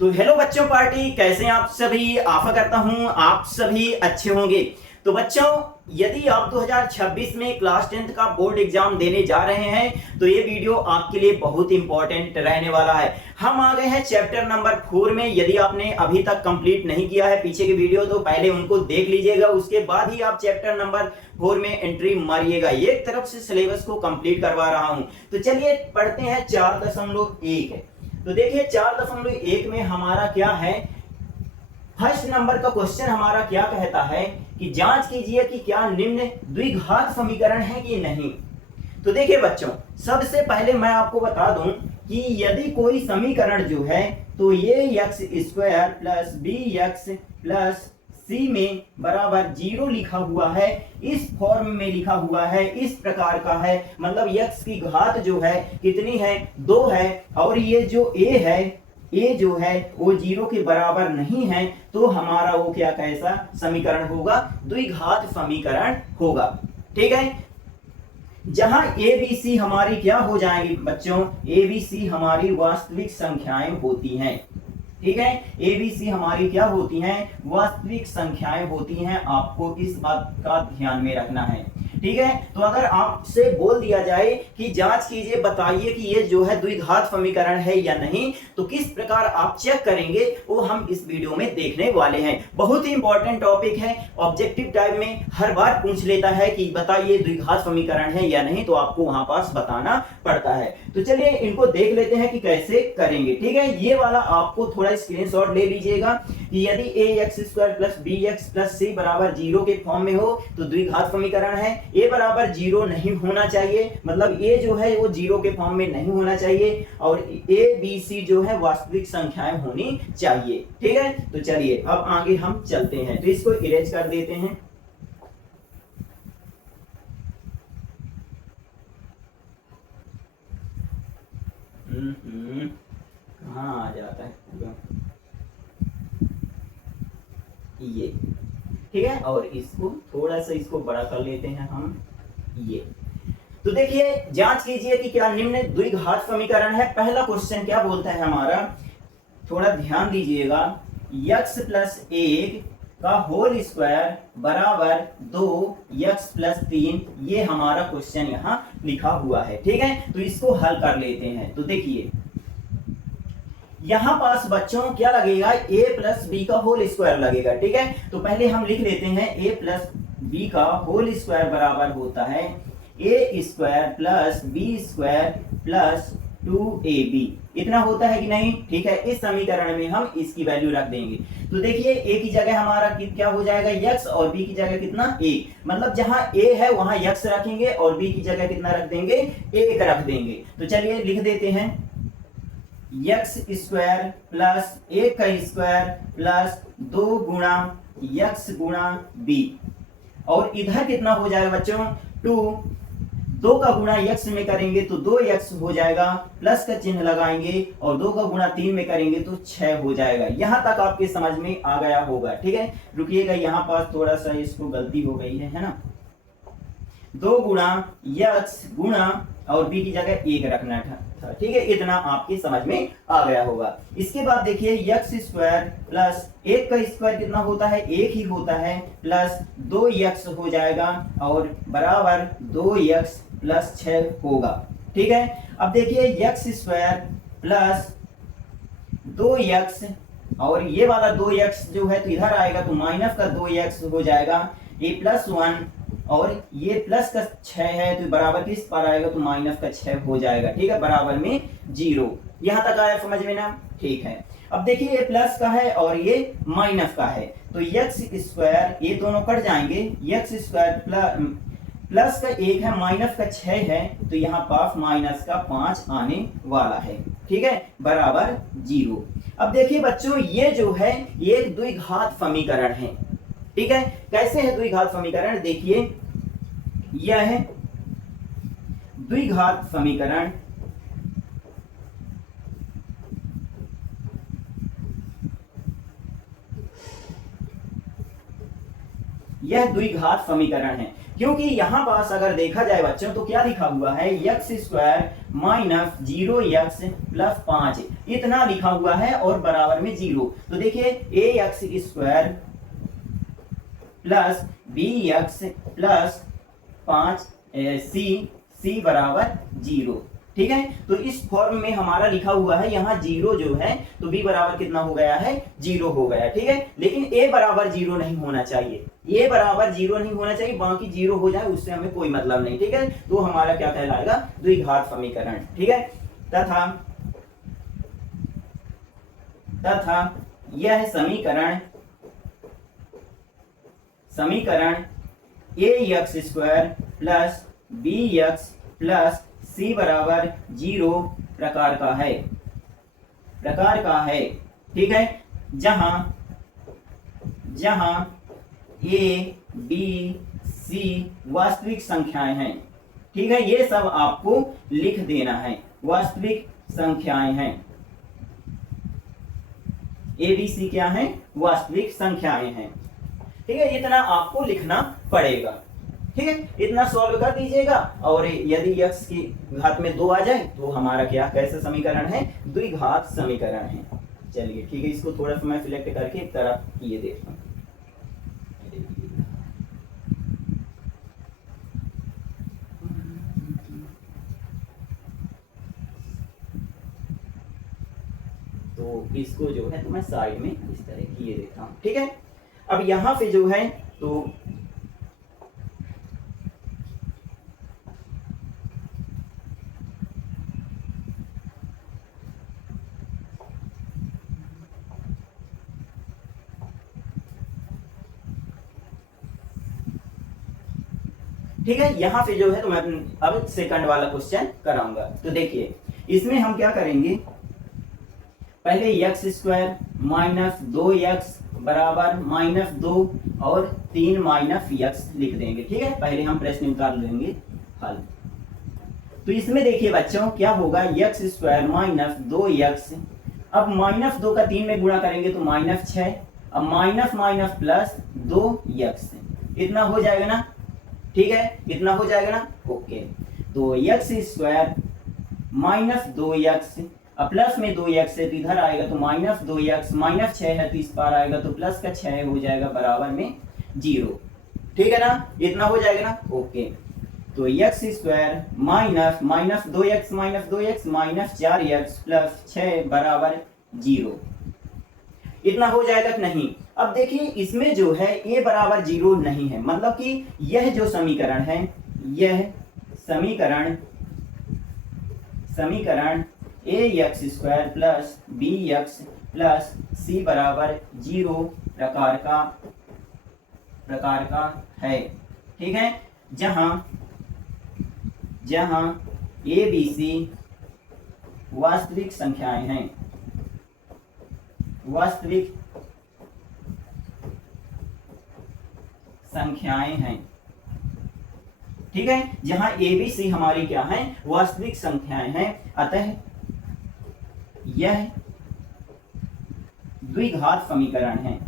तो हेलो बच्चों पार्टी, कैसे हैं आप सभी। आशा करता हूं आप सभी अच्छे होंगे। तो बच्चों, यदि आप 2026 में क्लास 10th का बोर्ड एग्जाम देने जा रहे हैं तो ये वीडियो आपके लिए बहुत इंपॉर्टेंट रहने वाला है। हम आ गए हैं चैप्टर नंबर 4 में। यदि आपने अभी तक कंप्लीट नहीं किया है पीछे के वीडियो तो पहले उनको देख लीजिएगा, उसके बाद ही आप चैप्टर नंबर 4 में एंट्री मारिएगा। एक तरफ से सिलेबस को कंप्लीट करवा रहा हूं। तो चलिए पढ़ते हैं 4.1। तो देखिए 4.1 में हमारा क्या है, फर्स्ट नंबर का क्वेश्चन हमारा क्या कहता है कि जांच कीजिए कि क्या निम्न द्विघात समीकरण है कि नहीं। तो देखिए बच्चों, सबसे पहले मैं आपको बता दूं कि यदि कोई समीकरण जो है तो ये X square plus B X plus C में बराबर 0 लिखा हुआ है, इस फॉर्म में लिखा हुआ है, इस प्रकार का है, मतलब x की घात जो है कितनी है, 2 है, और ये जो a है, a जो है वो 0 के बराबर नहीं है, तो हमारा वो क्या कैसा समीकरण होगा, द्विघात समीकरण होगा। ठीक है, जहां a b c हमारी क्या हो जाएंगी बच्चों, a b c हमारी वास्तविक संख्याएं होती हैं। ठीक है, ए बी सी हमारी क्या होती हैं, वास्तविक संख्याएं होती हैं। आपको इस बात का ध्यान में रखना है। ठीक है, तो अगर आपसे बोल दिया जाए कि जांच कीजिए, बताइए कि ये जो है द्विघात समीकरण है या नहीं, तो किस प्रकार आप चेक करेंगे वो हम इस वीडियो में देखने वाले हैं। बहुत ही इंपॉर्टेंट टॉपिक है, ऑब्जेक्टिव टाइप में हर बार पूछ लेता है कि बताइए द्विघात समीकरण है या नहीं, तो आपको वहां पास बताना पड़ता है। तो चलिए इनको देख लेते हैं कि कैसे करेंगे। ठीक है, ये वाला आपको थोड़ा स्क्रीनशॉट ले लीजिएगा कि यदि A X square plus B X plus C बराबर 0 के फॉर्म में हो तो द्विघात समीकरण है। ए बराबर 0 नहीं होना चाहिए, मतलब ए जो है वो 0 के फॉर्म में नहीं होना चाहिए, और ए बी सी जो है वास्तविक संख्याएं होनी चाहिए। ठीक है, तो चलिए अब आगे हम चलते हैं। तो इसको इरेज कर देते हैं। कहाँ आ जाता है ये। ठीक है, और इसको थोड़ा सा इसको बड़ा कर लेते हैं हम ये। तो देखिए जांच कीजिए कि क्या निम्न द्विघात समीकरण है। पहला क्वेश्चन क्या बोलता है हमारा, थोड़ा ध्यान दीजिएगा, x प्लस 1 का होल स्क्वायर बराबर 2x प्लस 3, ये हमारा क्वेश्चन यहाँ लिखा हुआ है। ठीक है, तो इसको हल कर लेते हैं। तो देखिए यहां पास बच्चों क्या लगेगा, a प्लस बी का होल स्क्वायर लगेगा। ठीक है, तो पहले हम लिख लेते हैं a प्लस बी का होल स्क्वायर बराबर होता है a square plus b square plus 2ab, इतना होता है कि नहीं। ठीक है, इस समीकरण में हम इसकी वैल्यू रख देंगे। तो देखिए a की जगह हमारा क्या हो जाएगा, x, और b की जगह कितना, 1, मतलब जहां a है वहां x रखेंगे और b की जगह कितना रख देंगे, 1 रख देंगे। तो चलिए लिख देते हैं x स्क्वायर प्लस 1 का स्क्वायर प्लस 2 गुणा x गुणा b, और इधर कितना हो जाएगा बच्चों, 2 का गुणा x में करेंगे तो 2x हो जाएगा, प्लस का चिन्ह लगाएंगे और 2 का गुणा 3 में करेंगे तो 6 हो जाएगा। यहां तक आपके समझ में आ गया होगा। ठीक है, रुकिएगा, यहां पास थोड़ा सा इसको गलती हो गई है ना। 2 गुणा x गुणा और b की जगह 1 रखना था। ठीक है, इतना आपकी समझ में आ गया होगा। इसके बाद देखिए x स्क्वायर प्लस 1 का स्क्वायर कितना होता है, 1 ही होता है, प्लस 2x हो जाएगा और बराबर 2x प्लस 6 होगा। ठीक है, अब देखिए x स्क्वायर प्लस 2x, और ये वाला 2x जो है तो इधर आएगा तो माइनस का 2x हो जाएगा, ये प्लस 1, और ये प्लस का 6 है तो बराबर किस पर आएगा, तो माइनस का 6 हो जाएगा। ठीक है, बराबर में 0। यहां तक आया समझ में ना। ठीक है, अब देखिए ये प्लस का है और ये माइनस का है, तो x स्क्वायर, ये दोनों कट जाएंगे, x स्क्वायर प्लस का 1 है, माइनस का 6 है, तो यहाँ पास माइनस का 5 आने वाला है। ठीक है, बराबर 0। अब देखिए बच्चों, ये जो है ये एक द्विघात समीकरण है। ठीक है, कैसे है द्विघात समीकरण, देखिए यह है द्विघात समीकरण। यह द्विघात समीकरण है क्योंकि यहां पास अगर देखा जाए बच्चों तो क्या लिखा हुआ है, x square minus 0x plus 5 इतना लिखा हुआ है और बराबर में 0। तो देखिए ax square plus bx plus 5 c बराबर 0। ठीक है, तो इस फॉर्म में हमारा लिखा हुआ है यहाँ 0 जो है तो b बराबर कितना हो गया है 0 हो गया। ठीक है, लेकिन a बराबर 0 नहीं होना चाहिए, a बराबर 0 नहीं होना चाहिए, बाकी 0 हो जाए उससे हमें कोई मतलब नहीं। ठीक है, तो हमारा क्या कहलाएगा द्विघात समीकरण। ठीक है, तथा यह समीकरण ax square plus bx plus c बराबर 0 प्रकार का है। ठीक है, जहां a b c वास्तविक संख्याएं हैं। ठीक है, ये सब आपको लिख देना है, वास्तविक संख्याएं हैं। a b c क्या है, वास्तविक संख्याएं हैं। ठीक है, इतना आपको लिखना पड़ेगा। ठीक है, इतना सॉल्व कर दीजिएगा और यदि x की घात में 2 आ जाए तो हमारा क्या कैसा समीकरण है, द्विघात समीकरण है। चलिए ठीक है, इसको थोड़ा सा मैं सिलेक्ट करके एक तरफ ये देखता हूँ। तो इसको जो है तो मैं साइड में इस तरह की ये देखता हूँ। ठीक है, अब यहाँ पे जो है तो ठीक है, यहाँ पे जो है तो मैं अब सेकंड वाला क्वेश्चन कराऊंगा। तो देखिए इसमें हम क्या करेंगे, पहले x स्क्वायर माइनस 2x बराबर माइनस 2 और 3 माइनस x लिख देंगे। ठीक है, पहले हम प्रश्न निकाल लेंगे हल। तो इसमें देखिए बच्चों क्या होगा, x स्क्वायर माइनस 2x, अब माइनस 2 का 3 में गुणा करेंगे तो माइनस 6, अब माइनस माइनस प्लस 2x इतना हो जाएगा ना। ठीक है, इतना हो जाएगा ना, ओके। तो x स्क्वायर माइनस 2x अब प्लस में 2x है तो इधर आएगा तो माइनस 2x, माइनस 6 है तो इस पार आएगा तो प्लस का 6 हो जाएगा बराबर में 0। ठीक है ना, इतना हो जाएगा ना, ओके। तो x square minus minus 2x minus 2x minus 4x plus 6 बराबर 0 इतना हो जाएगा कि नहीं। अब देखिए इसमें जो है a बराबर 0 नहीं है, मतलब कि यह जो समीकरण है, यह समीकरण ax square plus bx plus c बराबर 0 प्रकार का है। ठीक है, जहां a b c वास्तविक संख्याएं हैं, वास्तविक संख्याएं हैं। ठीक है, जहां a b c हमारी क्या है, वास्तविक संख्याएं हैं, अतः यह द्विघात समीकरण है।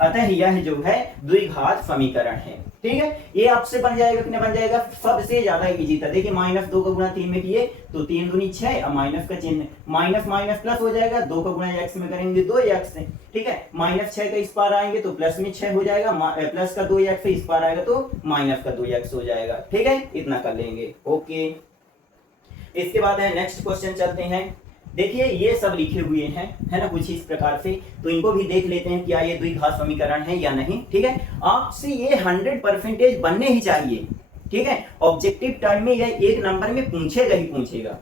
अतः यह जो है द्विघात समीकरण है। ठीक है, ये आपसे बन जाएगा कि नहीं बन जाएगा, सबसे ज्यादा इजी था। देखिए माइनस 2 का गुणा 3 में किए तो 3 दूनी 6, अब माइनस का चिन्ह माइनस माइनस प्लस हो जाएगा, 2 का गुणा x में करेंगे 2x। ठीक है, माइनस 6 का इस पार आएंगे तो प्लस में 6 हो जाएगा, प्लस का 2x इस पार आएगा तो माइनस का 2x हो जाएगा। ठीक है, इतना कर लेंगे, ओके। इसके बाद है नेक्स्ट क्वेश्चन चलते हैं। देखिए ये सब लिखे हुए हैं, है ना, कुछ इस प्रकार से, तो इनको भी देख लेते हैं क्या ये द्विघात समीकरण है या नहीं। ठीक है, आपसे ये 100% बनने ही चाहिए। ठीक है, ऑब्जेक्टिव टाइम में यह 1 नंबर में पूछेगा ही पूछेगा।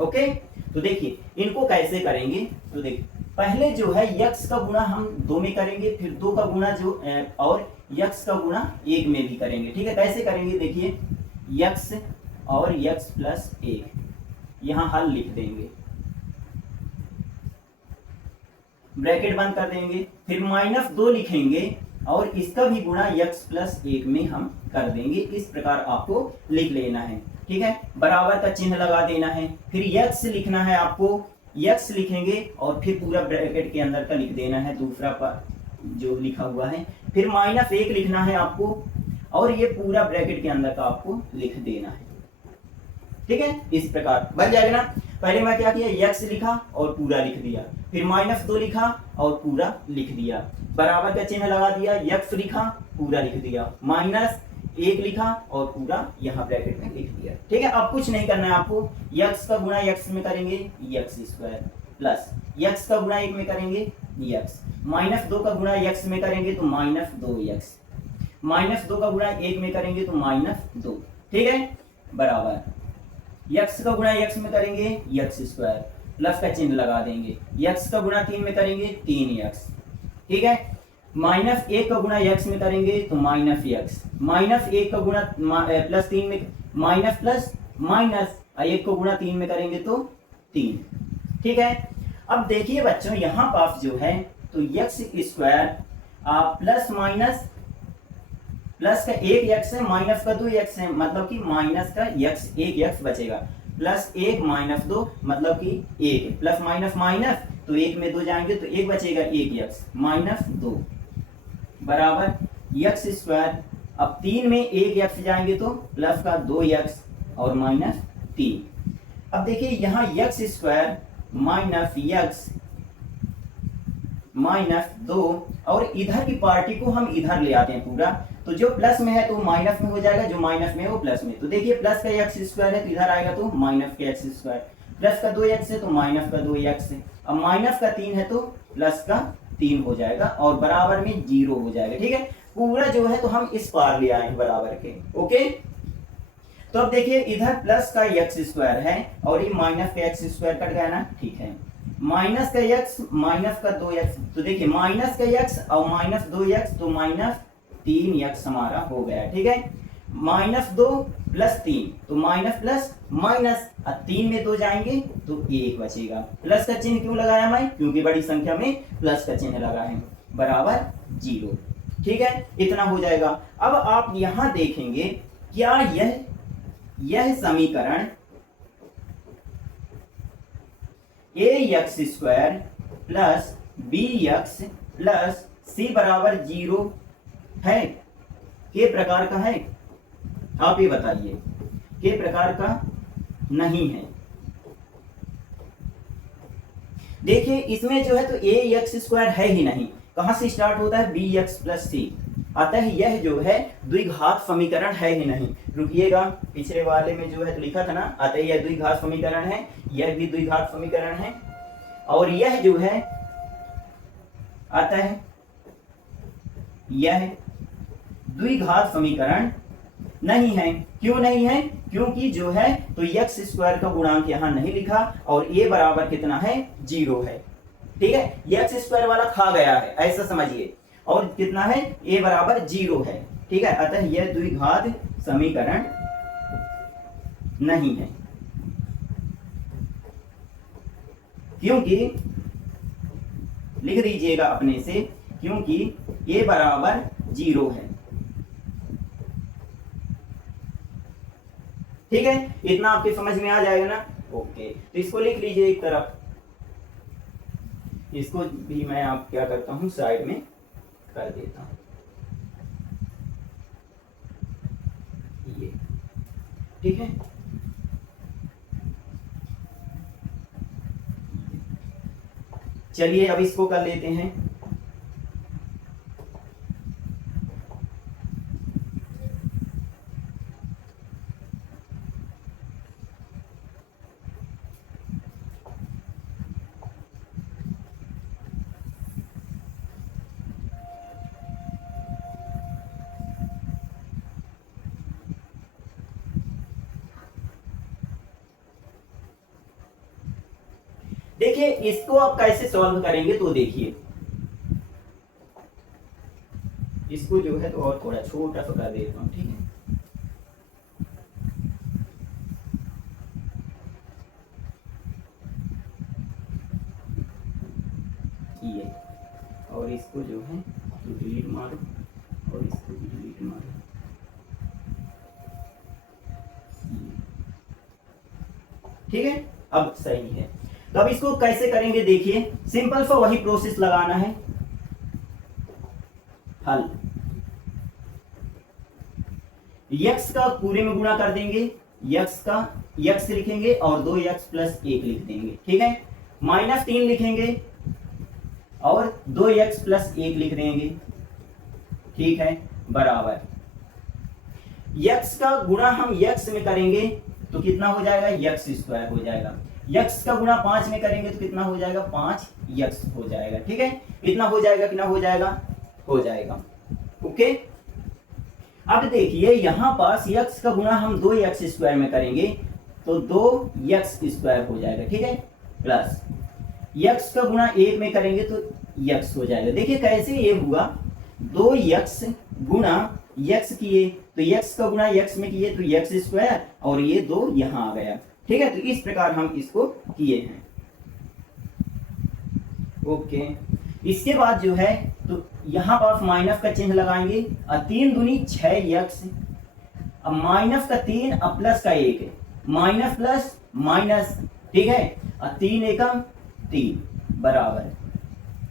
ओके, तो देखिए इनको कैसे करेंगे। तो देखिए पहले जो है x का गुणा हम 2 में करेंगे, फिर 2 का गुणा जो और x का गुणा 1 में भी करेंगे। ठीक है, कैसे करेंगे, देखिए x और x प्लस 1 यहाँ हल लिख देंगे, ब्रैकेट बंद कर देंगे, फिर माइनस 2 लिखेंगे और इसका भी गुणा x प्लस 1 में हम कर देंगे। इस प्रकार आपको लिख लेना है। ठीक है, बराबर का चिन्ह लगा देना है, फिर x लिखना है आपको यक्स लिखेंगे और फिर पूरा ब्रैकेट के अंदर का लिख देना है दूसरा पर जो लिखा हुआ है, फिर -1 लिखना है आपको और ये पूरा ब्रैकेट के अंदर का आपको लिख देना है। ठीक है, इस प्रकार बन जाएगा ना। पहले मैं क्या किया, यक्स लिखा और पूरा लिख दिया, फिर -2 लिखा और पूरा लिख दिया, बराबर का चिन्ह लगा दिया, यक्स लिखा पूरा लिख दिया, -1 लिखा और पूरा यहाँ ब्रैकेट में लिख दिया। ठीक है, अब कुछ नहीं करना है आपको, यक्स का गुणा यक्स में करेंगे यक्स स्क्वायर प्लस यक्स का गुणा 1 में करेंगे यक्स, -2 का गुणा यक्स में करेंगे तो -2x, -2 का गुणा 1 में करेंगे तो -2। ठीक है, बराबर यक्स का गुणा यक्स में करेंगे यक्स स्क्वायर प्लस का चिन्ह लगा देंगे, यक्स का गुणा 3 में करेंगे 3x। ठीक है, -1 का गुणा यक्स में करेंगे तो -x, -1 का गुणा +3 में -1 को गुणा 3 में करेंगे तो 3। ठीक है, अब देखिए बच्चों यहाँ पास जो है तो यक्स स्क्वायर प्लस का 1x है, माइनस का 2x है, मतलब कि माइनस का x 1x बचेगा, +1 -2 मतलब कि 1, प्लस माइनस माइनस तो 1 में 2 जाएंगे तो 1 बचेगा, 1x -2 बराबर यक्स स्क्वायर। अब 3 में 1x जाएंगे तो प्लस का 2x और -3। अब देखिए यहाँ यक्स स्क्वायर -x -2 और इधर की पार्टी को हम इधर ले आते हैं पूरा, तो जो प्लस में है तो माइनस में हो जाएगा, जो माइनस में है वो प्लस में। तो देखिए प्लस का एक्स स्क्वायर है तो इधर आएगा तो माइनस का एक्स स्क्वायर, प्लस का 2x है तो माइनस का 2x है, अब माइनस का 3 है तो प्लस का 3 हो जाएगा और बराबर में 0 हो जाएगा। ठीक है, पूरा जो है तो हम इस पार ले आए बराबर के। ओके, तो अब देखिए इधर प्लस का एक्स स्क्वायर है और ये माइनस का एक्स स्क्वायर कट गया ना। ठीक है, माइनस का एक्स माइनस का 2x, तो देखिए माइनस का एक्स और -2x तो -3x हमारा हो गया। ठीक है, -2 + 3 तो माइनस प्लस माइनस, अब 3 में 2 जाएंगे तो 1 बचेगा। प्लस का चिन्ह क्यों लगाया मैं, क्योंकि बड़ी संख्या में प्लस का चिन्ह लगा है, बराबर 0। ठीक है, इतना हो जाएगा। अब आप यहां देखेंगे क्या यह समीकरण ax² plus bx plus c बराबर 0 है, के प्रकार का है? आप ये बताइए, के प्रकार का नहीं है। देखिए इसमें जो है तो ax² है ही नहीं, कहां से स्टार्ट होता है, bx प्लस c, अतः यह जो है द्विघात समीकरण है ही नहीं। रुकिएगा, पिछले वाले में जो है तो लिखा था ना, अतः यह द्विघात समीकरण है, यह भी द्विघात समीकरण है, और यह जो है अतः यह द्विघात समीकरण नहीं है। क्यों नहीं है, क्योंकि जो है तो x² का गुणांक यहां नहीं लिखा और a बराबर कितना है, 0 है। ठीक है, x² वाला खा गया है ऐसा समझिए, और कितना है, a बराबर 0 है। ठीक है, अतः यह द्विघात समीकरण नहीं है, क्योंकि लिख दीजिएगा अपने से, क्योंकि a बराबर 0 है। ठीक है, इतना आपके समझ में आ जाएगा ना। ओके, तो इसको लिख लीजिए एक तरफ, इसको भी मैं आप क्या करता हूं साइड में कर देता हूं, ये ठीक है। चलिए अब इसको कर लेते हैं। देखिए इसको आप कैसे सॉल्व करेंगे, तो देखिए इसको जो है तो और थोड़ा छोटा सा कर देता हूं। ठीक है, ये और इसको जो है तो डिलीट मारो और इसको भी डिलीट मारो। ठीक है, अब सही है। तो अब इसको कैसे करेंगे देखिए, सिंपल सा वही प्रोसेस लगाना है। हल यक्स का पूरे में गुणा कर देंगे, यक्स का यक्स लिखेंगे और 2x + 1 लिख देंगे, ठीक है। -3 लिखेंगे और 2x + 1 लिख देंगे, ठीक है, बराबर यक्स का गुणा हम यक्स में करेंगे तो कितना हो जाएगा, x² हो जाएगा। यक्स का गुणा 5 में करेंगे तो कितना हो जाएगा, 5x हो जाएगा, ठीक है। इतना हो जाएगा, कितना हो जाएगा, हो जाएगा, ओके। अब देखिए यहां पास x का गुणा हम 2x² में करेंगे तो 2x² हो जाएगा, ठीक है, प्लस x का गुणा 1 में करेंगे तो x हो जाएगा। देखिए कैसे ये हुआ, 2x गुणा x किए तो x का गुणा x में किए तो x² और ये 2 यहां आ गया, ठीक है। तो इस प्रकार हम इसको किए हैं, ओके। इसके बाद जो है तो यहां पर माइनस का चिन्ह लगाएंगे, 3 दूनी 6x, अब माइनस का 3 अब प्लस का 1, माइनस प्लस माइनस, ठीक है, और 3 एकम 3 बराबर,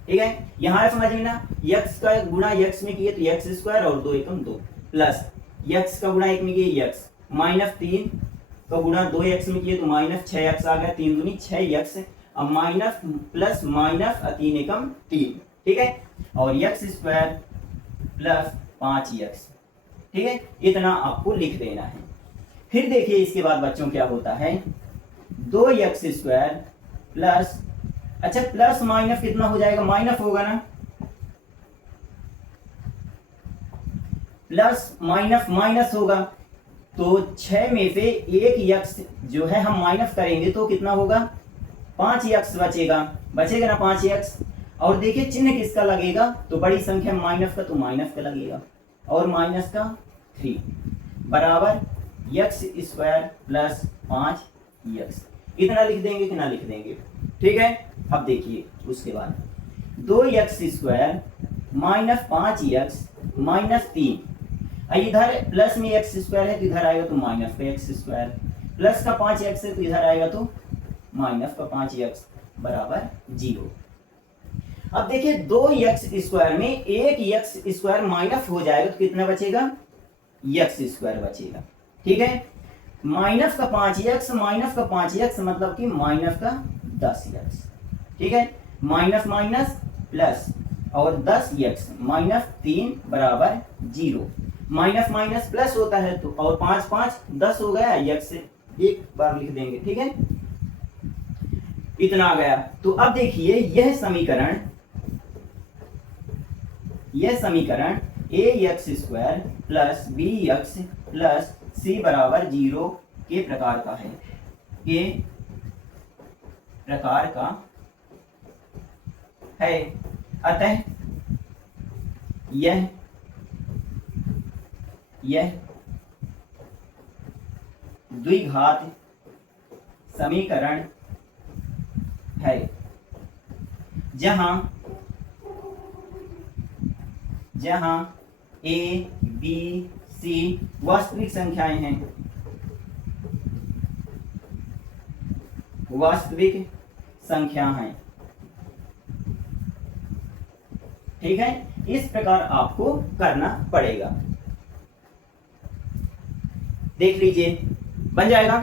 ठीक है। यहां समझ में ना, x का गुणा x में किए तो x² और 2 एकम 2 प्लस x का गुणा 1 में किए x, -3 का गुणा 2x में किए तो -6x आ गया, 3 दूनी 6x, अब माइनस प्लस माइनस 3 एकम 3, ठीक है, और x² प्लस 5x, ठीक है, इतना आपको लिख देना है। फिर देखिए इसके बाद बच्चों क्या होता है, 2x² प्लस, अच्छा प्लस माइनस कितना हो जाएगा, माइनस होगा ना, प्लस माइनस माइनस होगा तो 6 में से 1x जो है हम माइनस करेंगे तो कितना होगा, 5x बचेगा, बचेगा ना 5x। और देखिए चिन्ह किसका लगेगा, तो बड़ी संख्या माइनस का तो माइनस का लगेगा और माइनस का 3 बराबर x² प्लस 5x, इतना लिख देंगे कि ना लिख देंगे, ठीक है। अब देखिए उसके बाद 2x² माइनस 5x माइनस 3, इधर प्लस में x² है तो इधर आएगा तो माइनस का x², प्लस का 5x है तो इधर आएगा तो माइनस का 5x बराबर 0। अब देखिए 2x² में 1x² माइनस हो जाएगा तो कितना बचेगा, x² बचेगा, ठीक है। माइनस का 5x माइनस का 5x मतलब कि माइनस का 10x, ठीक है, माइनस माइनस प्लस और 10x -3 बराबर 0, माइनस माइनस प्लस होता है तो, और 5 5 10 हो गया, x एक बार लिख देंगे, ठीक है, इतना आ गया। तो अब देखिए यह समीकरण ax² plus bx plus c बराबर 0 के प्रकार का है, के प्रकार का है, अतः यह द्विघात समीकरण है जहां a b c वास्तविक संख्याएं हैं, वास्तविक संख्या हैं, ठीक है। इस प्रकार आपको करना पड़ेगा, देख लीजिए बन जाएगा।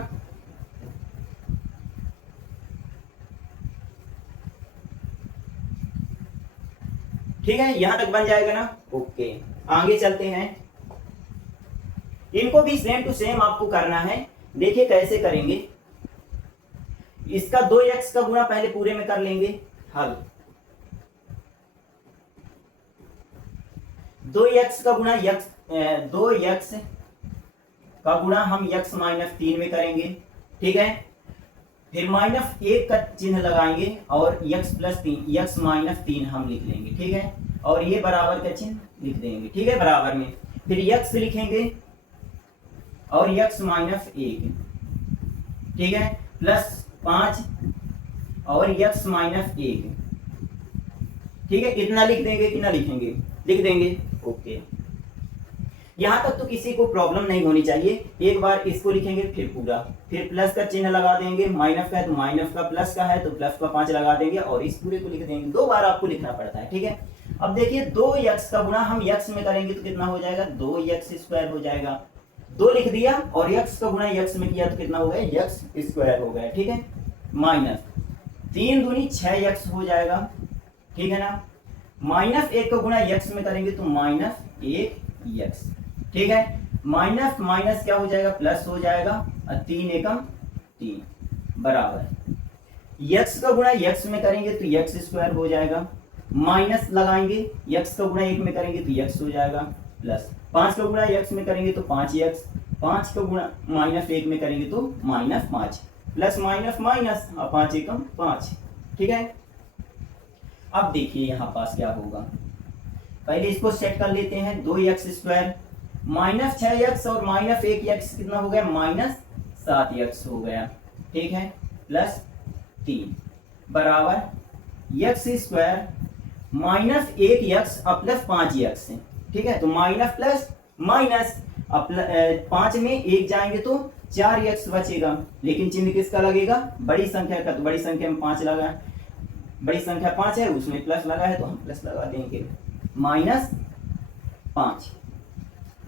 ठीक है, यहां तक बन जाएगा ना, ओके। आगे चलते हैं, इनको भी सेम टू सेम आपको करना है। देखिए कैसे करेंगे, इसका 2x का गुणा पहले पूरे में कर लेंगे, हल 2x का गुणा 2x का गुणा हम x -3 में करेंगे, ठीक है। फिर -1 का चिन्ह लगाएंगे और x + 3 x -3 हम लिख लेंगे, ठीक है, और ये बराबर का चिन्ह लिख देंगे, ठीक है, बराबर में। फिर x लिखेंगे और x -1, ठीक है, प्लस 5 और x -1, ठीक है, इतना लिख देंगे कि ना लिखेंगे, लिख देंगे, ओके। यहाँ तक तो किसी को प्रॉब्लम नहीं होनी चाहिए। एक बार इसको लिखेंगे फिर पूरा, फिर प्लस का चिन्ह लगा देंगे, माइनस का है तो माइनस का, प्लस का है तो प्लस का 5 लगा देंगे और इस पूरे को लिख देंगे। 2 बार आपको लिखना पड़ता है, ठीक है। अब देखिए 2x का गुणा हम x में करेंगे तो कितना हो जाएगा, 2x² हो जाएगा। 2 लिख दिया और x का गुणा x में किया तो कितना हो गया, x² हो गया, ठीक है। माइनस 3 दूनी 6x हो जाएगा, ठीक है ना। -1 का गुणा x में करेंगे तो -1x, ठीक है। माइनस माइनस क्या हो जाएगा, प्लस हो जाएगा और 3 एकम 3 बराबर x का गुणा x में करेंगे तो x² हो जाएगा, माइनस लगाएंगे x का गुणा 1 में करेंगे तो x हो जाएगा, प्लस 5 का गुणा x में करेंगे तो 5x, 5 का गुणा -1 में करेंगे तो -5, प्लस माइनस माइनस और 5 एकम 5, ठीक है। अब देखिए यहाँ पास क्या होगा, पहले इसको सेट कर लेते हैं। 2x² -6x और -1x कितना हो गया, -7x हो गया, ठीक है। प्लस 3 बराबर x² -1x और प्लस 5x, ठीक है। तो माइनस प्लस माइनस, अब 5 में 1 जाएंगे तो 4x बचेगा, लेकिन चिन्ह किसका लगेगा, बड़ी संख्या का। तो बड़ी संख्या में 5 लगा, बड़ी संख्या 5 है, उसमें प्लस लगा है तो हम प्लस लगा देंगे। -5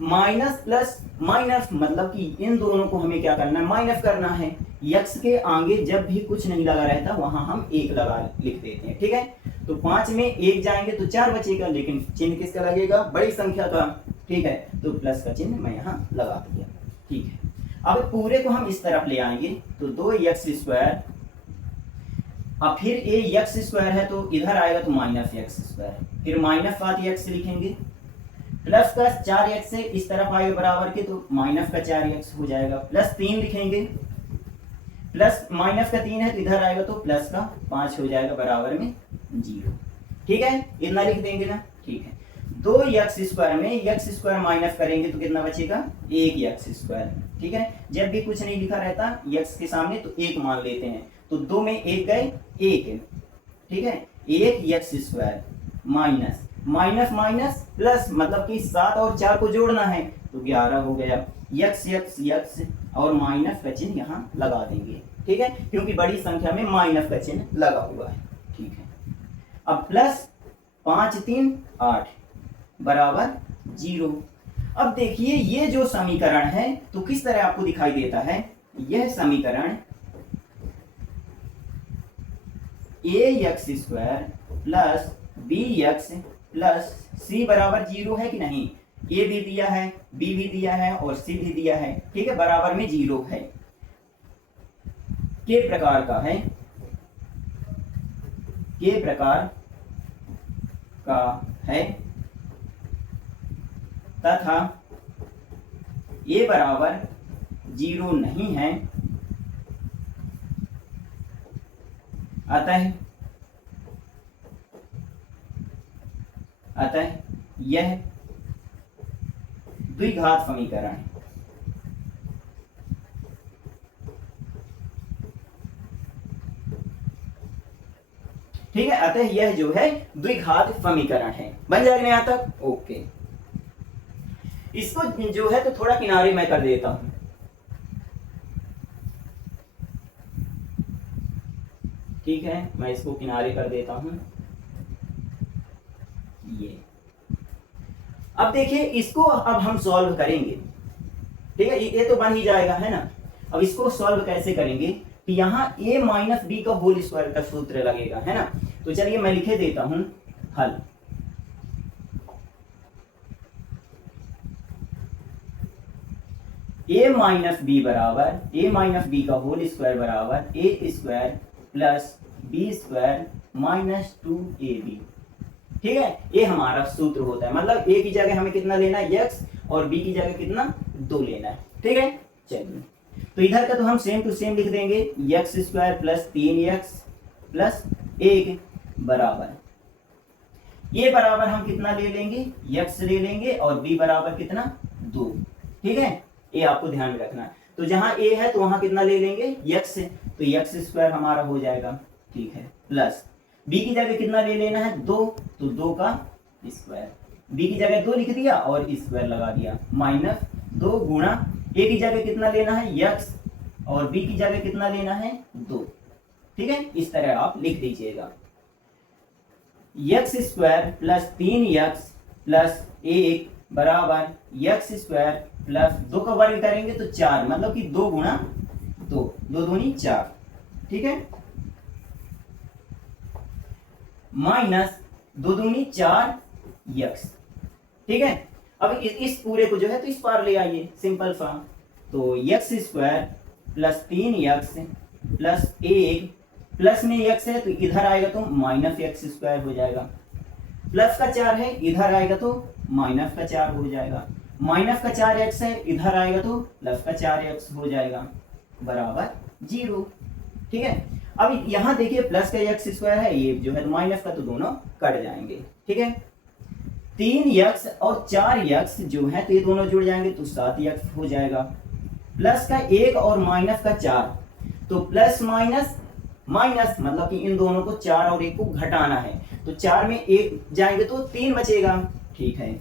माइनस प्लस माइनस, मतलब कि इन दोनों को हमें क्या करना है, माइनस करना है। x के आगे जब भी कुछ नहीं लगा रहता वहां हम 1 लगा लिख देते हैं, ठीक है। तो 5 में 1 जाएंगे तो 4 बचेगा, लेकिन चिन्ह किसका लगेगा, बड़ी संख्या का, ठीक है। तो प्लस का चिन्ह मैं यहाँ लगा दिया, ठीक है। अब पूरे को हम इस तरफ ले आएंगे तो 2x², अब फिर ये x² है तो इधर आएगा तो -x², फिर -5x लिखेंगे, प्लस का 4x से इस तरफ आएगा बराबर के तो माइनस का 4x हो जाएगा, प्लस 3 लिखेंगे, प्लस माइनस का 3 है तो इधर आएगा तो प्लस का 5 हो जाएगा बराबर में 0, ठीक है। इतना लिख देंगे ना, ठीक है। 2x² में x² माइनस करेंगे तो कितना बचेगा, 1x², ठीक है। जब भी कुछ नहीं लिखा रहता x के सामने तो 1 मान लेते हैं, तो 2 में 1 गए 1, ठीक है। 1x² minus minus minus plus, मतलब कि 7 और 4 को जोड़ना है तो 11 हो गया, x और माइनस का चिन्ह यहाँ लगा देंगे, ठीक है, क्योंकि बड़ी संख्या में माइनस का चिन्ह लगा हुआ है, ठीक है। अब प्लस 5 3 8 बराबर 0। अब देखिए ये जो समीकरण है तो किस तरह आपको दिखाई देता है, यह समीकरण ax² plus bx plus c बराबर 0 है कि नहीं, a भी दिया है, b भी दिया है और c भी दिया है, ठीक है, बराबर में 0 है, के प्रकार का है, के प्रकार का है तथा a बराबर 0 नहीं है, अतः यह द्विघात समीकरण है। ठीक है, अतः यह जो है द्विघात समीकरण है। बन जाएगा यहां तक, ओके। इसको जो है तो थोड़ा किनारे में कर देता हूं, ठीक है, मैं इसको किनारे कर देता हूं। ये अब देखिए इसको अब हम सॉल्व करेंगे, ठीक है, ये तो बन ही जाएगा, है ना। अब इसको सॉल्व कैसे करेंगे कि यहाँ a माइनस बी का होल स्क्वायर का सूत्र लगेगा, है ना। तो चलिए मैं लिखे देता हूं हल। a माइनस बी बराबर a माइनस बी का होल स्क्वायर बराबर a² plus b² minus 2ab, ठीक है। ये हमारा सूत्र होता है, मतलब a की जगह हमें कितना लेना है x और b की जगह कितना 2 लेना है, ठीक है। चलिए तो इधर का तो हम सेम टू सेम लिख देंगे, x² प्लस 3x प्लस 1 बराबर, ये बराबर हम कितना ले लेंगे, x ले लेंगे और b बराबर कितना 2, ठीक है। ये आपको ध्यान में रखना है। तो जहां a है तो वहां कितना ले लेंगे x, तो x² हमारा हो जाएगा, ठीक है, प्लस b की जगह कितना ले लेना है 2, तो 2 का स्क्वायर, बी की जगह 2 लिख दिया और स्क्वायर लगा दिया, माइनस 2 गुणा ए की जगह कितना लेना है यक्स और बी की जगह कितना लेना है 2। ठीक है, इस तरह आप लिख दीजिएगा। X square plus 3x plus 1 बराबर यक्स स्क्वायर प्लस 2 का वर्ग करेंगे तो 4, मतलब कि 2 गुणा 2, 2 दूनी 4। ठीक है, माइनस 2 दूनी 4 यक्स। ठीक है, अब इस पूरे को जो है तो इस पार ले आइए, सिंपल सा। तो x square plus 3x plus 1, plus में x है तो इधर आएगा तो माइनस एक्स स्क्वायर हो जाएगा, प्लस का 4 है इधर आएगा तो माइनस का 4 हो जाएगा, माइनस का 4x है इधर आएगा तो प्लस का 4x हो जाएगा बराबर 0। ठीक है, अब यहां देखिए प्लस का एक्स स्क्वायर है, ये जो है माइनस का, तो दोनों कट जाएंगे। ठीक है, 3x और 4x जो है तो ये दोनों जुड़ जाएंगे तो 7x हो जाएगा, प्लस का 1 और माइनस का 4, तो प्लस माइनस माइनस, मतलब कि इन दोनों को 4 और 1 को घटाना है, तो 4 में 1 जाएंगे तो 3 बचेगा। ठीक है,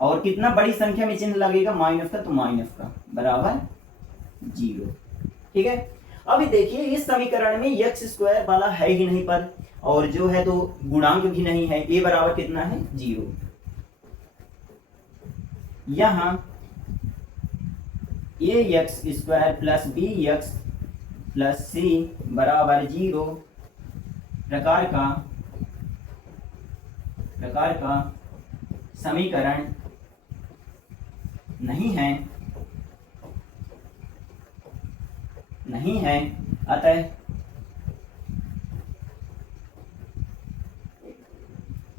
और कितना बड़ी संख्या में चिन्ह लगेगा माइनस का, तो माइनस का बराबर 0। ठीक है, अभी देखिए इस समीकरण में एक्स स्क्वायर वाला है ही नहीं पर, और जो है तो गुणांक भी नहीं है, ए बराबर कितना है 0। यहां A X square plus B X plus C बराबर 0 प्रकार का समीकरण नहीं है,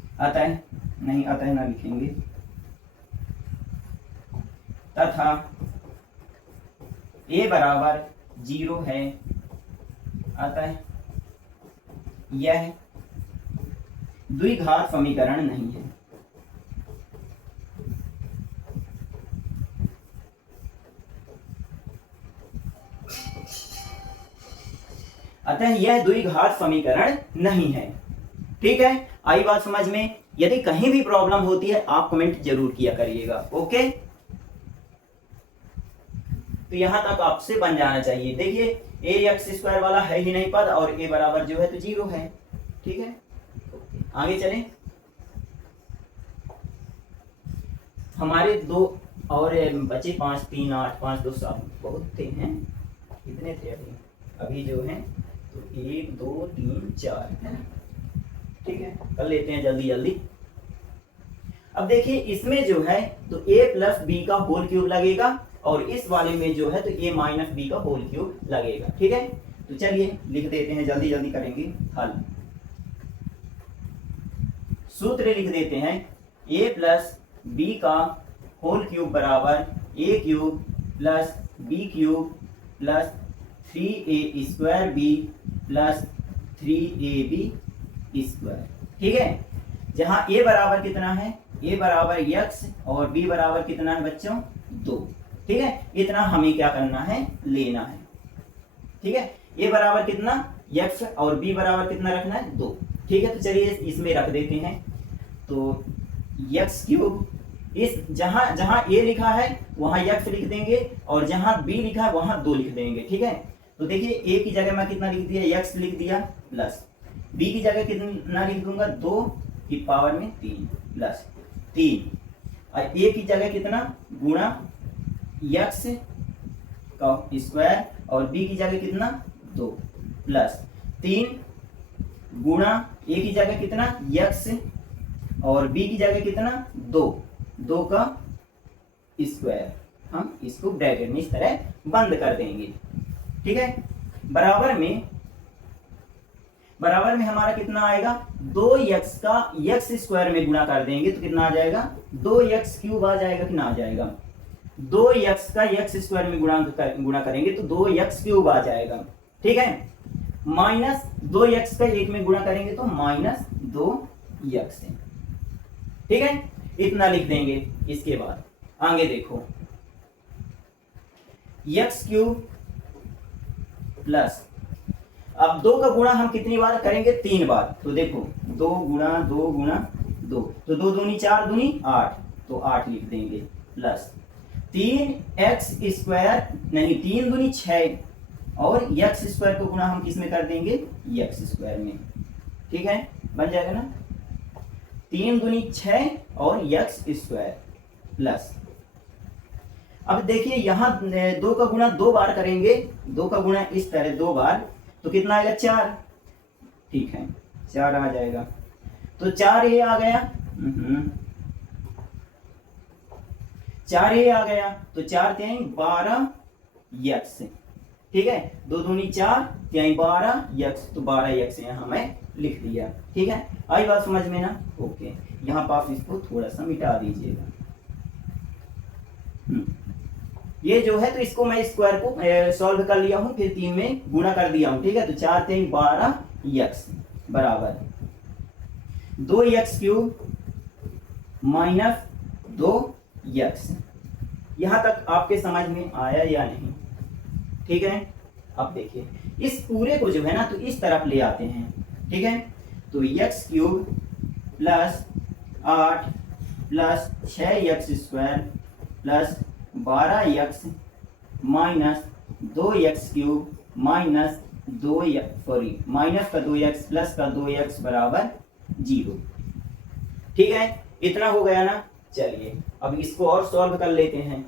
अतः ना लिखेंगे, तथा ए बराबर 0 है, अतः यह द्विघात समीकरण नहीं है। अतः यह द्विघात समीकरण नहीं है। ठीक है, आई बात समझ में? यदि कहीं भी प्रॉब्लम होती है आप कमेंट जरूर किया करिएगा। ओके, तो यहां तक आपसे बन जाना चाहिए। देखिए ए एक्स स्क्वायर वाला है ही नहीं पद, और ए बराबर जो है तो 0 है। ठीक है, आगे चलें। हमारे 2 और बचे 5, 3, 8, 5, 2, 7 बहुत थे हैं, कितने थे अभी जो है तो 1, 2, 3, 4 है। ठीक है, कर लेते हैं जल्दी जल्दी। अब देखिए इसमें जो है तो a प्लस बी का होल क्यूब लगेगा, और इस वाले में जो है तो a माइनस बी का होल क्यूब लगेगा। ठीक है, तो चलिए लिख देते हैं, जल्दी जल्दी करेंगे हल। सूत्र लिख देते हैं, a प्लस बी का होल क्यूब बराबर a cube plus b cube plus 3a square b plus 3ab square. ठीक है, जहां a बराबर कितना है, a बराबर x और b बराबर कितना है बच्चों 2। ठीक है, इतना हमें क्या करना है, लेना है। ठीक है, a बराबर कितना x और b बराबर कितना रखना है 2। ठीक है, तो चलिए इसमें रख देते हैं। तो x क्यूब, इस जहां जहां a लिखा है वहां x लिख देंगे, और जहां b लिखा है वहां 2 लिख देंगे। ठीक है, तो देखिए a की जगह मैं कितना लिख दिया, x लिख दिया, प्लस b की जगह कितना लिख दूंगा 2 की पावर में 3 प्लस 3, और a की जगह कितना गुणा x का स्क्वायर, और b की जगह कितना 2 प्लस 3 गुणा a की जगह कितना x और b की जगह कितना 2 का स्क्वायर। हम इसको ब्रैकेट में इस तरह बंद कर देंगे। ठीक है, बराबर में हमारा कितना आएगा, 2x का x स्क्वायर में गुणा कर देंगे तो कितना आ जाएगा, 2x क्यूब आ जाएगा कि ना आ जाएगा। 2x का x स्क्वायर में गुणा करेंगे तो 2x क्यूब आ जाएगा। ठीक है, माइनस 2x का 1 में गुणा करेंगे तो माइनस 2x। ठीक है, इतना लिख देंगे। इसके बाद आगे देखो, x क्यूब प्लस, अब 2 का गुणा हम कितनी बार करेंगे, 3 बार। तो देखो 2 गुणा 2 गुणा 2, तो 2 दूनी 4 दूनी 8, तो 8 लिख देंगे प्लस 3x² नहीं 3 दूनी 6 और x² को गुणा हम किस में कर देंगे x² में, ठीक है, बन जाएगा ना 3 दूनी 6 और x² प्लस, अब देखिए यहाँ 2 का गुणा 2 बार करेंगे, 2 का गुणा इस तरह 2 बार, तो कितना आएगा 4, ठीक है 4 आ जाएगा, तो 4 ये आ गया, 4 ये आ गया, तो 4 त्याई 12 x, ठीक है, 2 दूनी 4 त्याई 12 x, तो 12 x यहाँ मैं लिख दिया, ठीक है, आई बात समझ में ना, ओके, यहाँ पर आप इसको थोड़ा सा मिटा दीजिएगा, ये जो है तो इसको मैं स्क्वायर को सॉल्व कर लिया हूं, फिर 3 में गुणा कर दिया हूं, ठीक है, तो 4 3 12 x बराबर 2x³ माइनस 2x, यहां तक आपके समझ में आया या नहीं, ठीक है, अब देखिए इस पूरे को जो है ना तो इस तरफ ले आते हैं, ठीक है, तो x³ plus 8 plus 6x² plus 12x minus 2x³ minus 2 minus का 2x प्लस का 2x बराबर 0, ठीक है, इतना हो गया ना, चलिए अब इसको और सॉल्व कर लेते हैं,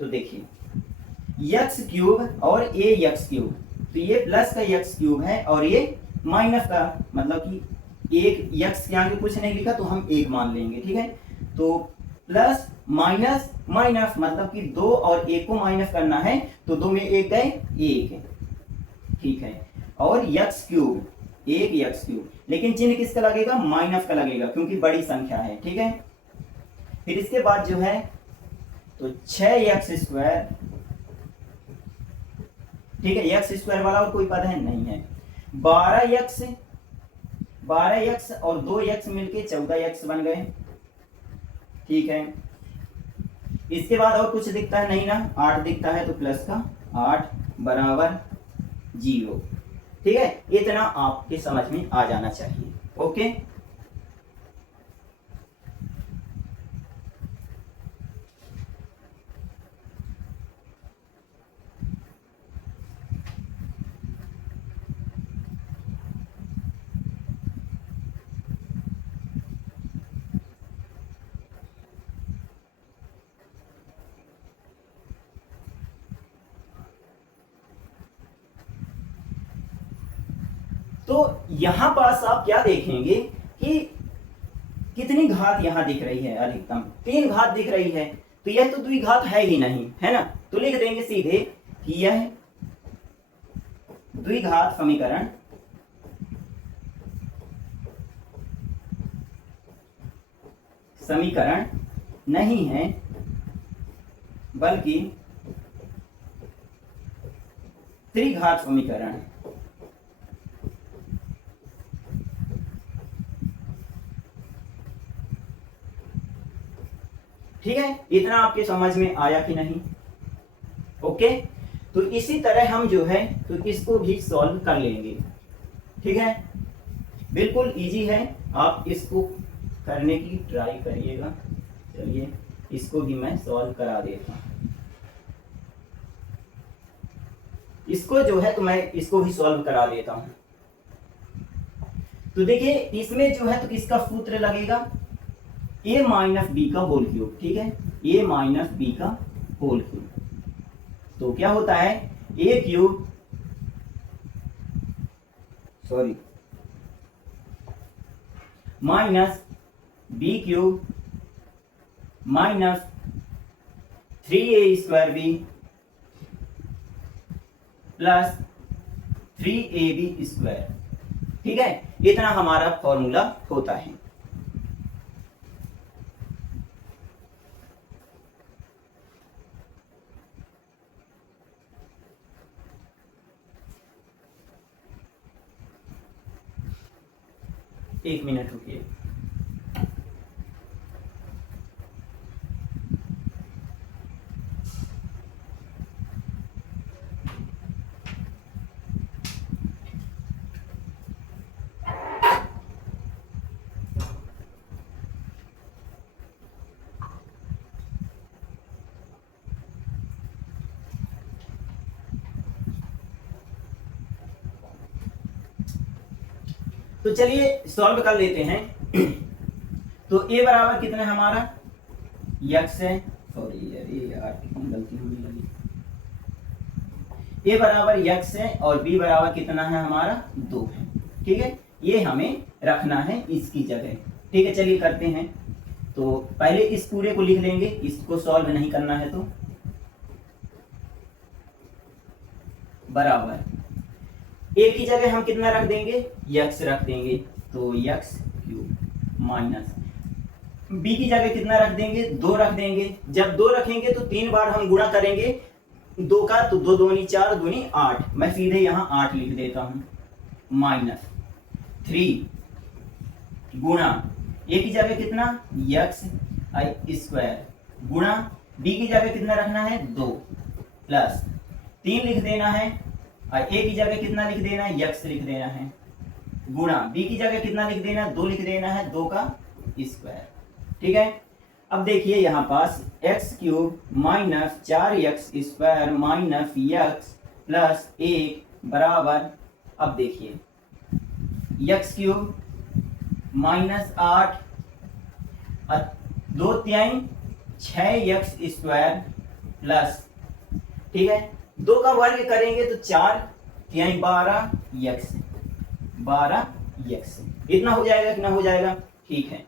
तो देखिए x³ और ax³, तो ये प्लस का x³ है और ये माइनस का, मतलब कि एक x के आगे कुछ नहीं लिखा तो हम 1 मान लेंगे, ठीक है, तो प्लस माइनस माइनस मतलब कि 2 और 1 को माइनस करना है, तो 2 में 1 गए 1, ठीक है, और x³, 1x³, लेकिन चिन्ह किसका लगेगा माइनस का लगेगा क्योंकि बड़ी संख्या है, ठीक है, फिर इसके बाद जो है तो 6x², ठीक है, x² वाला और कोई पद है नहीं है, 12x और 2x मिलके 14x बन गए, ठीक है, इसके बाद और कुछ दिखता है नहीं ना, 8 दिखता है, तो प्लस का 8 बराबर 0, ठीक है, इतना आपके समझ में आ जाना चाहिए, ओके, तो यहां पास आप क्या देखेंगे कि कितनी घात यहां दिख रही है, अधिकतम 3 घात दिख रही है, तो यह तो द्विघात है ही नहीं, है ना, तो लिख देंगे सीधे कि यह द्विघात समीकरण नहीं है बल्कि त्रिघात समीकरण है, ठीक है, इतना आपके समझ में आया कि नहीं, ओके, तो इसी तरह हम जो है तो इसको भी सॉल्व कर लेंगे, ठीक है, बिल्कुल इजी है, आप इसको करने की ट्राई करिएगा, चलिए इसको भी मैं सॉल्व करा देता हूं, इसको जो है तो मैं इसको भी सॉल्व करा देता हूं, तो देखिए इसमें जो है तो किसका सूत्र लगेगा a माइनस बी का होल क्यूब, ठीक है, a माइनस बी का होल क्यूब, तो क्या होता है a³ minus b³ minus 3a² plus 3ab², ठीक है, इतना हमारा फॉर्मूला होता है, एक मिनट रुकिए, तो चलिए सॉल्व कर लेते हैं। तो a बराबर कितना है हमारा, x है, सॉरी यार कितनी गलती होने लगी, a बराबर x है और b बराबर कितना है हमारा 2 है। ठीक है, ये हमें रखना है इसकी जगह। ठीक है, चलिए करते हैं। तो पहले इस पूरे को लिख लेंगे, इसको सॉल्व नहीं करना है, तो बराबर a की जगह हम कितना रख देंगे, x रख देंगे, तो x क्यूब माइनस b की जगह कितना रख देंगे, 2 रख देंगे। जब 2 रखेंगे तो 3 बार हम गुणा करेंगे 2 का, तो 2 दूनी 4 दूनी 8, मैं सीधे यहाँ 8 लिख देता हूँ, माइनस 3 गुणा a की जगह कितना x स्क्वायर गुणा b की जगह कितना रखना है 2 प्लस 3 लिख देना है, और a की जगह कितना लिख देना है x लिख देना है, गुणा b की जगह कितना लिख देना है 2 लिख देना है, 2 का स्क्वायर। ठीक है, अब देखिए यहाँ पास x cube minus 4x square minus x plus 1 बराबर, अब देखिए x cube minus 8 2 3 6x square plus, ठीक है, 2 का वर्ग करेंगे तो 4 3 12x 12x, इतना हो जाएगा कि ना हो जाएगा। ठीक है,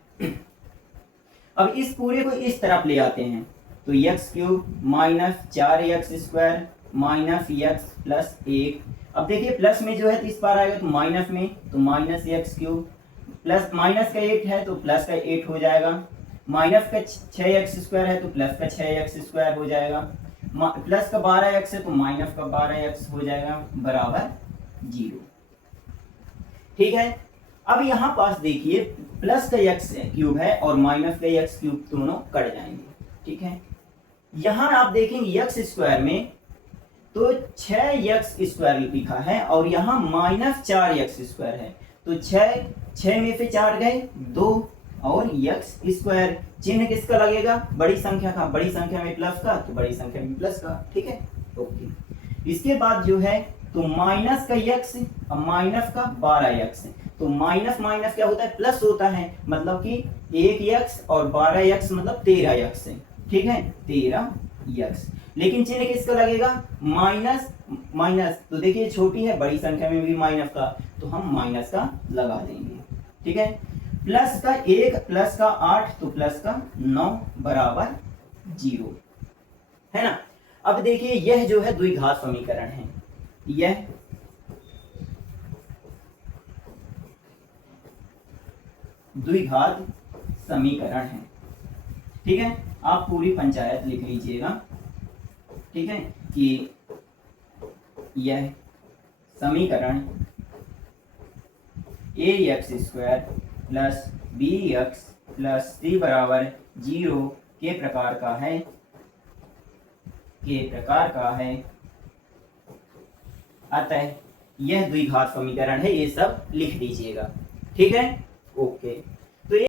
अब इस पूरे को इस तरफ ले आते हैं, तो x cube minus 4x square minus x plus 1, अब देखिए प्लस में जो है तो इस पार आएगा तो माइनस में, तो minus x cube plus minus का 8 है तो प्लस का 8 हो जाएगा, माइनस का 6x स्क्वायर है तो प्लस का 6x स्क्वायर हो जाएगा, प्लस का 12x है तो माइनस का 12x हो जाएगा, बराबर 0। ठीक है, अब यहाँ पास देखिए प्लस का x क्यूब है और माइनस का x क्यूब दोनों कट जाएंगे। ठीक है, यहाँ आप देखेंगे x स्क्वायर में तो 6x स्क्वायर लिखा है और यहाँ माइनस 4x स्क्वायर है, तो 6 में से 4 गए 2 और x स्क्वायर, चिन्ह किसका लगेगा, बड़ी संख्या का, बड़ी संख्या में प्लस का तो बड़ी संख्या में प्लस का। ठीक है, ओके। इसके बाद जो है तो माइनस का x और माइनस का 12x, तो माइनस माइनस क्या होता है, प्लस होता है, मतलब कि 1x और 12x मतलब 13x है। ठीक है, 13x, लेकिन चिन्ह किसका लगेगा, माइनस माइनस, तो देखिए छोटी है, बड़ी संख्या में भी माइनस का, तो हम माइनस का लगा देंगे। ठीक है, प्लस का 1 प्लस का 8 तो प्लस का 9 बराबर 0 है ना। अब देखिए यह जो है द्विघात समीकरण है, यह द्विघात समीकरण है। ठीक है, आप पूरी पंचायत लिख लीजिएगा। ठीक है, कि यह समीकरण ax square plus bx plus c बराबर 0 के प्रकार का है, अतः यह द्विघात समीकरण है, ये सब लिख दीजिएगा। ठीक है, ओके।